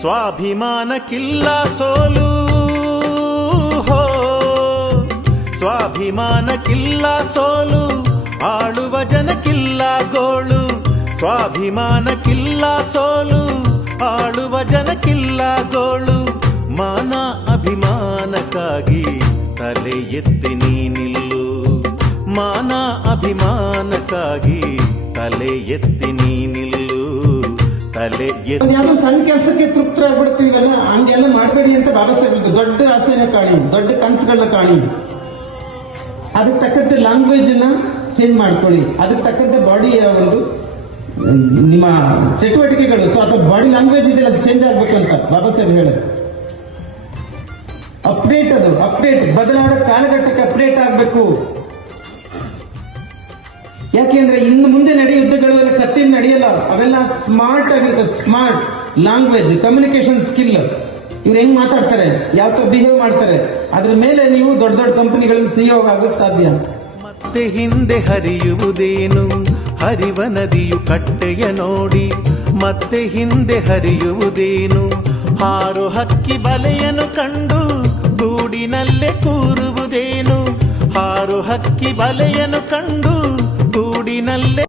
ಸ್ವಾಭಿಮಾನಕ್ಕಿಲ್ಲ ಸೋಲು, ಹೋ ಸ್ವಾಭಿಮಾನಕ್ಕಿಲ್ಲ ಸೋಲು, ಆಳುವ ಜನಕ್ಕಿಲ್ಲ ಗೋಳು. ಸ್ವಾಭಿಮಾನಕ್ಕಿಲ್ಲ ಸೋಲು, ಆಳುವ ಜನಕ್ಕಿಲ್ಲ ಗೋಳು. ಮಾನ ಅಭಿಮಾನಕ್ಕಾಗಿ ತಲೆ ಎತ್ತಿ ನೀನಿಲ್ಲು, ಮಾನ ಅಭಿಮಾನಕ್ಕಾಗಿ ತಲೆ ಎತ್ತಿ ನೀನಿಲ್ಲು, ತಲೆ ಎತ್ತಿ. ಯಾವ್ದೋ ಸಣ್ಣ ಕೆಲಸಕ್ಕೆ ತೃಪ್ತರಾಗ್ಬಿಡ್ತೀವಲ್ಲ, ಹಂಗೆಲ್ಲ ಮಾಡಬೇಡಿ ಅಂತ ಬಾಬಾ ಸಾಹೇಬ್ ದೊಡ್ಡ ಆಸೆನ ಕಾಣಿ, ದೊಡ್ಡ ಕನಸುಗಳನ್ನ ಕಾಣಿ. ಅದಕ್ಕೆ ತಕ್ಕಂತೆ ಲ್ಯಾಂಗ್ವೇಜ್ ನ ಚೇಂಜ್ ಮಾಡ್ಕೊಳ್ಳಿ, ಅದಕ್ಕೆ ತಕ್ಕಂತೆ ಬಾಡಿಯ ಒಂದು ನಿಮ್ಮ ಚಟುವಟಿಕೆಗಳು, ಸೊ ಅಥವಾ ಬಾಡಿ ಲ್ಯಾಂಗ್ವೇಜ್ ಇದೆಲ್ಲ ಅದು ಚೇಂಜ್ ಆಗ್ಬೇಕಂತ ಬಾಬಾ ಸಾಹೇಬ್ ಹೇಳೋದು. ಅಪ್ಡೇಟ್, ಅದು ಅಪ್ಡೇಟ್, ಬದಲಾದ ಕಾಲಘಟ್ಟಕ್ಕೆ ಅಪ್ಡೇಟ್ ಆಗಬೇಕು. ಯಾಕೆಂದ್ರೆ ಇನ್ನು ಮುಂದೆ ನಡೆಯೋ ಯುದ್ಧಗಳೆಲ್ಲ ಕತ್ತಿನ ನಡೆಯಲ್ಲ, ಅವೆಲ್ಲ ಸ್ಮಾರ್ಟ್ ಆಗಿರುತ್ತೆ. ಸ್ಮಾರ್ಟ್ ಲ್ಯಾಂಗ್ವೇಜ್, ಕಮ್ಯುನಿಕೇಶನ್ ಸ್ಕಿಲ್, ಇವ್ರು ಹೆಂಗ್ ಮಾತಾಡ್ತಾರೆ, ಯಾವ ತರ ಬಿಹೇವ್ ಮಾಡ್ತಾರೆ, ಅದ್ರ ಮೇಲೆ ನೀವು ದೊಡ್ಡ ದೊಡ್ಡ ಕಂಪನಿಗಳಲ್ಲಿ ಸಿಇಒ ಆಗಕ್ಕೆ ಸಾಧ್ಯ. ಮತ್ತೆ ಹಿಂದೆ ಹರಿಯುವುದೇನು, ಹರಿವ ನದಿಯು ಕಟ್ಟೆಯ ನೋಡಿ. ಮತ್ತೆ ಹಿಂದೆ ಹರಿಯುವುದೇನು, ಹಾರು ಹಕ್ಕಿ ಬಲೆಯನ್ನು ಕಂಡು ಗೂಡಿನಲ್ಲೇ ಕೂರುವುದೇನು. ಹಾರು ಹಕ್ಕಿ ಬಲೆಯನ್ನು ಕಂಡು ಗೂಡಿನಲ್ಲೇ